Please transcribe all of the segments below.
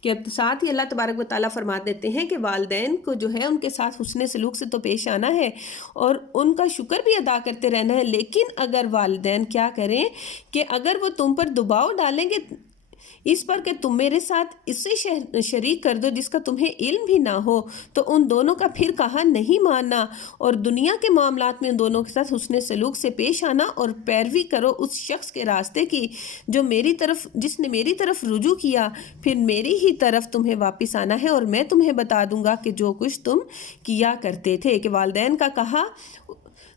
کہ اب ساتھ ہی اللہ تبارک و تعالیٰ فرما دیتے ہیں کہ والدین کو جو ہے ان کے ساتھ حسن سلوک سے تو پیش آنا ہے اور ان کا شکر بھی ادا کرتے رہنا ہے، لیکن اگر والدین کیا کریں کہ اگر وہ تم پر دباؤ ڈالیں گے اس پر کہ تم میرے ساتھ اسے شریک کر دو جس کا تمہیں علم بھی نہ ہو، تو ان دونوں کا پھر کہا نہیں ماننا اور دنیا کے معاملات میں ان دونوں کے ساتھ حسن سلوک سے پیش آنا اور پیروی کرو اس شخص کے راستے کی جس نے میری طرف رجوع کیا، پھر میری ہی طرف تمہیں واپس آنا ہے اور میں تمہیں بتا دوں گا کہ جو کچھ تم کیا کرتے تھے۔ کہ والدین کا کہا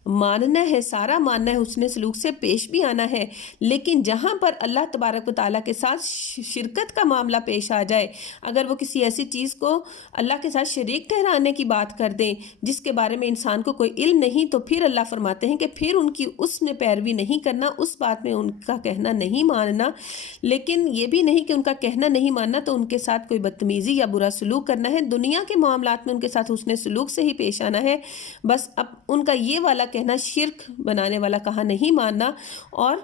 ماننا ہے، سارا ماننا ہے، حسن سلوک سے پیش بھی آنا ہے، لیکن جہاں پر اللہ تبارک و تعالیٰ کے ساتھ شرکت کا معاملہ پیش آ جائے، اگر وہ کسی ایسی چیز کو اللہ کے ساتھ شریک ٹھہرانے کی بات کر دیں جس کے بارے میں انسان کو کوئی علم نہیں، تو پھر اللہ فرماتے ہیں کہ پھر ان کی اس میں پیروی نہیں کرنا، اس بات میں ان کا کہنا نہیں ماننا، لیکن یہ بھی نہیں کہ ان کا کہنا نہیں ماننا تو ان کے ساتھ کوئی بدتمیزی یا برا سلوک کرنا ہے، دنیا کے معاملات میں ان کے ساتھ حسن سلوک سے ہی پیش آنا ہے، بس اب ان کا یہ والا کہنا شرک بنانے والا کہا نہیں ماننا اور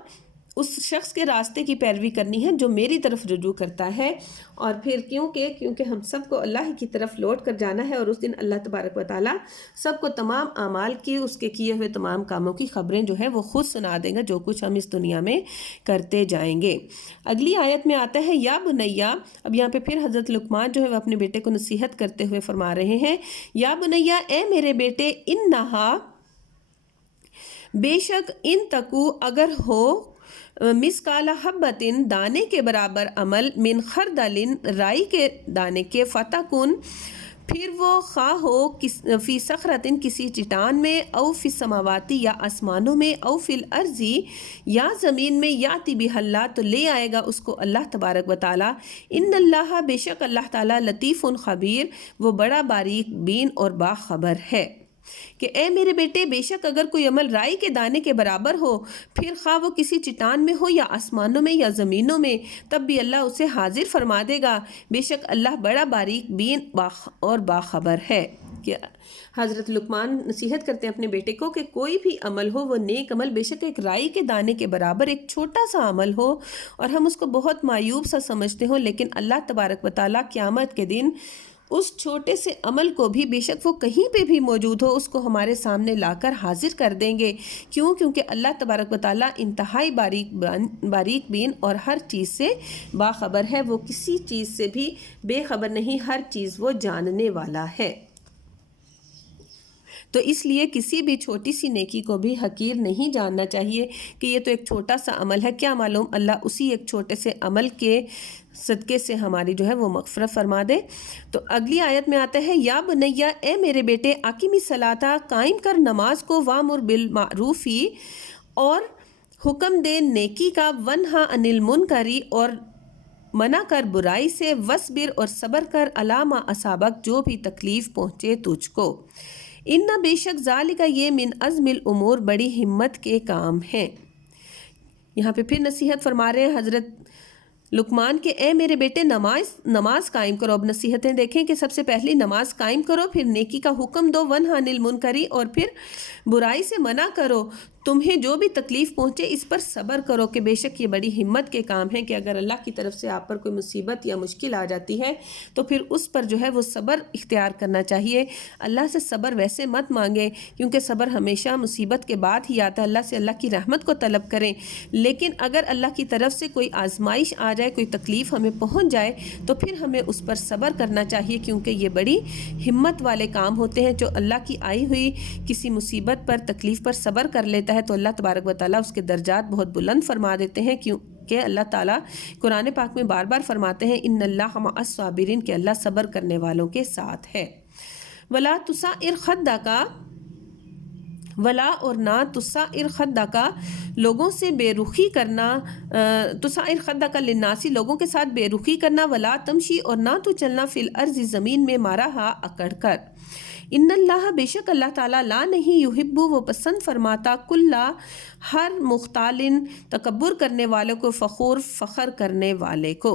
اس شخص کے راستے کی پیروی کرنی ہے جو میری طرف رجوع کرتا ہے۔ اور پھر کیونکہ ہم سب کو اللہ کی طرف لوٹ کر جانا ہے اور اس دن اللہ تبارک و تعالیٰ سب کو تمام اعمال کی، اس کے کیے ہوئے تمام کاموں کی خبریں جو ہے وہ خود سنا دیں گا، جو کچھ ہم اس دنیا میں کرتے جائیں گے۔ اگلی آیت میں آتا ہے یا بنیا، اب یہاں پہ پھر حضرت لقمان جو ہے وہ اپنے بیٹے کو نصیحت کرتے ہوئے فرما رہے ہیں، یا بنیا اے میرے بیٹے، انہا بے شک، ان تکو اگر ہو، مسکال حبتن دانے کے برابر عمل، من خردلن رائی کے دانے کے، فتکن پھر وہ خواہ ہو، فی صخرتن کسی چٹان میں، او فی السماواتی یا آسمانوں میں، او فی الارضی یا زمین میں، یاتی بہ اللہ تو لے آئے گا اس کو اللہ تبارک و تعالیٰ، ان اللہ بے شک اللہ تعالیٰ لطیف خبیر، وہ بڑا باریک بین اور باخبر ہے۔ کہ اے میرے بیٹے، بے شک اگر کوئی عمل رائی کے دانے کے برابر ہو، پھر خواہ وہ کسی چٹان میں ہو یا آسمانوں میں یا زمینوں میں، تب بھی اللہ اسے حاضر فرما دے گا، بے شک اللہ بڑا باریک بین اور باخبر ہے۔ کہ حضرت لقمان نصیحت کرتے ہیں اپنے بیٹے کو کہ کوئی بھی عمل ہو، وہ نیک عمل بے شک ایک رائی کے دانے کے برابر ایک چھوٹا سا عمل ہو اور ہم اس کو بہت معیوب سا سمجھتے ہوں، لیکن اللہ تبارک و تعالیٰ قیامت کے دن اس چھوٹے سے عمل کو بھی، بے شک وہ کہیں پہ بھی موجود ہو، اس کو ہمارے سامنے لا کر حاضر کر دیں گے۔ کیونکہ اللہ تبارک و تعالیٰ انتہائی باریک بین اور ہر چیز سے باخبر ہے، وہ کسی چیز سے بھی بے خبر نہیں، ہر چیز وہ جاننے والا ہے۔ تو اس لیے کسی بھی چھوٹی سی نیکی کو بھی حقیر نہیں جاننا چاہیے کہ یہ تو ایک چھوٹا سا عمل ہے، کیا معلوم اللہ اسی ایک چھوٹے سے عمل کے صدقے سے ہماری جو ہے وہ مغفرت فرما دے۔ تو اگلی آیت میں آتا ہے یا بنیا اے میرے بیٹے، اقیم الصلاۃ قائم کر نماز کو، وامر بالمعروف اور حکم دے نیکی کا، ونہا عن المنکر اور منع کر برائی سے، وصبر اور صبر کر، علی ما اصابک جو بھی تکلیف پہنچے تجھ کو، ان بے شک ذالک یہ من عزم الامور بڑی ہمت کے کام ہیں۔ یہاں پہ پھر نصیحت فرما رہے ہیں حضرت لقمان کہ اے میرے بیٹے، نماز قائم کرو۔ اب نصیحتیں دیکھیں کہ سب سے پہلی نماز قائم کرو، پھر نیکی کا حکم دو، ونہا عن المنکر اور پھر برائی سے منع کرو، تمہیں جو بھی تکلیف پہنچے اس پر صبر کرو، کہ بے شک یہ بڑی ہمت کے کام ہیں کہ اگر اللہ کی طرف سے آپ پر کوئی مصیبت یا مشکل آ جاتی ہے تو پھر اس پر جو ہے وہ صبر اختیار کرنا چاہیے۔ اللہ سے صبر ویسے مت مانگیں کیونکہ صبر ہمیشہ مصیبت کے بعد ہی آتا ہے، اللہ سے اللہ کی رحمت کو طلب کریں، لیکن اگر اللہ کی طرف سے کوئی آزمائش آ جائے، کوئی تکلیف ہمیں پہنچ جائے تو پھر ہمیں اس پر صبر کرنا چاہیے، کیونکہ یہ بڑی ہمت والے کام ہوتے ہیں۔ جو اللہ کی آئی ہوئی کسی مصیبت پر، تکلیف پر صبر کر لیتا ہے تو اللہ تبارک و تعالیٰ اس کے درجات بہت بلند فرما دیتے ہیں، کیونکہ اللہ تعالیٰ قرآن پاک میں بار بار فرماتے ہیں ان اللہ مع الصابرین، کہ اللہ صبر کرنے والوں کے ساتھ ہے۔ ولا تسعر خدک، ولا اور نہ، تسعر خدک لوگوں سے بے رخی کرنا، تسعر خدک للناس لوگوں کے ساتھ بے رخی کرنا، ولا تمشی اور نہ تو چلنا، فی الارض زمین میں، مارہا اکڑ کر، ان اللہ بے شک اللہ تعالیٰ لا نہیں، یحب وہ پسند فرماتا، کلا ہر مختال تکبر کرنے والے کو، فخور فخر کرنے والے کو،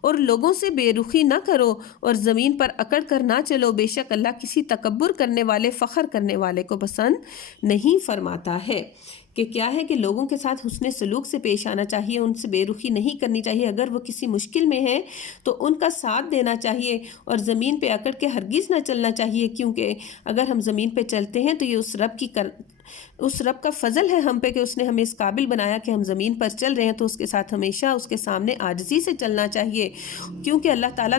اور لوگوں سے بے رخی نہ کرو اور زمین پر اکڑ کر نہ چلو، بے شک اللہ کسی تکبر کرنے والے، فخر کرنے والے کو پسند نہیں فرماتا ہے۔ کہ کیا ہے کہ لوگوں کے ساتھ حسن سلوک سے پیش آنا چاہیے، ان سے بے رخی نہیں کرنی چاہیے، اگر وہ کسی مشکل میں ہیں تو ان کا ساتھ دینا چاہیے اور زمین پہ اکڑ کے ہرگز نہ چلنا چاہیے، کیونکہ اگر ہم زمین پہ چلتے ہیں تو یہ اس رب کا فضل ہے ہم پہ کہ اس نے ہمیں اس قابل بنایا کہ ہم زمین پر چل رہے ہیں، تو اس کے ساتھ ہمیشہ اس کے سامنے عاجزی سے چلنا چاہیے، کیونکہ اللہ تعالیٰ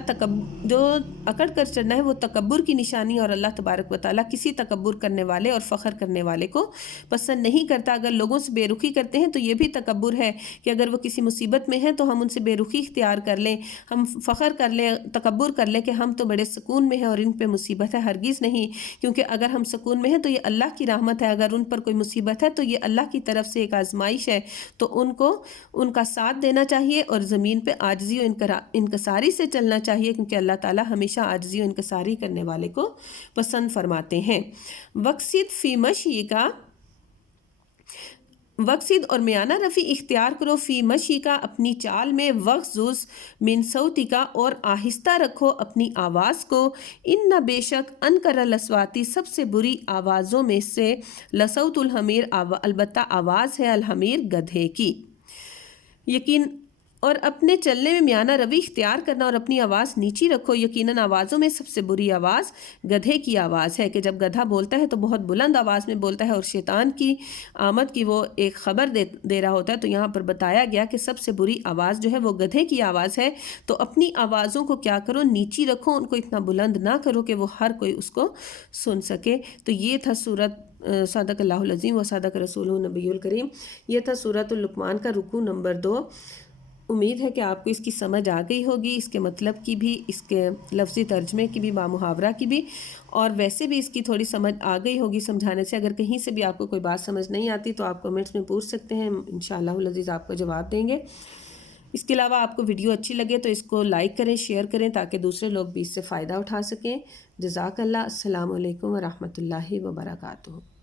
جو اکڑ کر چلنا ہے وہ تکبر کی نشانی، اور اللہ تبارک و تعالیٰ کسی تکبر کرنے والے اور فخر کرنے والے کو پسند نہیں کرتا۔ اگر لوگوں سے بے رخی کرتے ہیں تو یہ بھی تکبر ہے کہ اگر وہ کسی مصیبت میں ہیں تو ہم ان سے بے رخی اختیار کر لیں، ہم فخر کر لیں، تکبر کر لیں کہ ہم تو بڑے سکون میں ہیں اور ان پہ مصیبت ہے، ہرگز نہیں، کیونکہ اگر ہم سکون میں ہیں تو یہ اللہ کی رحمت ہے، اگر ان پر کوئی مصیبت ہے تو یہ اللہ کی طرف سے ایک آزمائش ہے، تو ان کو ان کا ساتھ دینا چاہیے اور زمین پہ عاجزی و انکساری سے چلنا چاہیے، کیونکہ اللہ تعالیٰ ہمیشہ عاجزی و انکساری کرنے والے کو پسند فرماتے ہیں۔ وقصد اور میانہ رفی اختیار کرو فی مشی کا، اپنی چال میں، وغضض من صوتک اور آہستہ رکھو اپنی آواز کو، ان نہ بے شک انکر الاصواتی سب سے بری آوازوں میں سے، لصوت الحمیر البتہ آواز ہے الحمیر گدھے کی، یقین اور اپنے چلنے میں میانہ روی اختیار کرنا اور اپنی آواز نیچی رکھو، یقیناً آوازوں میں سب سے بری آواز گدھے کی آواز ہے، کہ جب گدھا بولتا ہے تو بہت بلند آواز میں بولتا ہے اور شیطان کی آمد کی وہ ایک خبر دے رہا ہوتا ہے، تو یہاں پر بتایا گیا کہ سب سے بری آواز جو ہے وہ گدھے کی آواز ہے، تو اپنی آوازوں کو کیا کرو، نیچی رکھو، ان کو اتنا بلند نہ کرو کہ وہ ہر کوئی اس کو سن سکے۔ تو یہ تھا سورۃ صدق اللہ العظیم و صدق رسولہ النبی الکریم، یہ تھا سورۃ اللقمان کا رکوع نمبر 2۔ امید ہے کہ آپ کو اس کی سمجھ آ گئی ہوگی، اس کے مطلب کی بھی، اس کے لفظی ترجمے کی بھی، بامحاورہ کی بھی، اور ویسے بھی اس کی تھوڑی سمجھ آ گئی ہوگی سمجھانے سے۔ اگر کہیں سے بھی آپ کو کوئی بات سمجھ نہیں آتی تو آپ کمنٹس میں پوچھ سکتے ہیں، انشاءاللہ العزیز آپ کو جواب دیں گے۔ اس کے علاوہ آپ کو ویڈیو اچھی لگے تو اس کو لائک کریں، شیئر کریں، تاکہ دوسرے لوگ بھی اس سے فائدہ اٹھا سکیں۔ جزاک اللہ۔ السلام علیکم ورحمۃ اللہ وبرکاتہ۔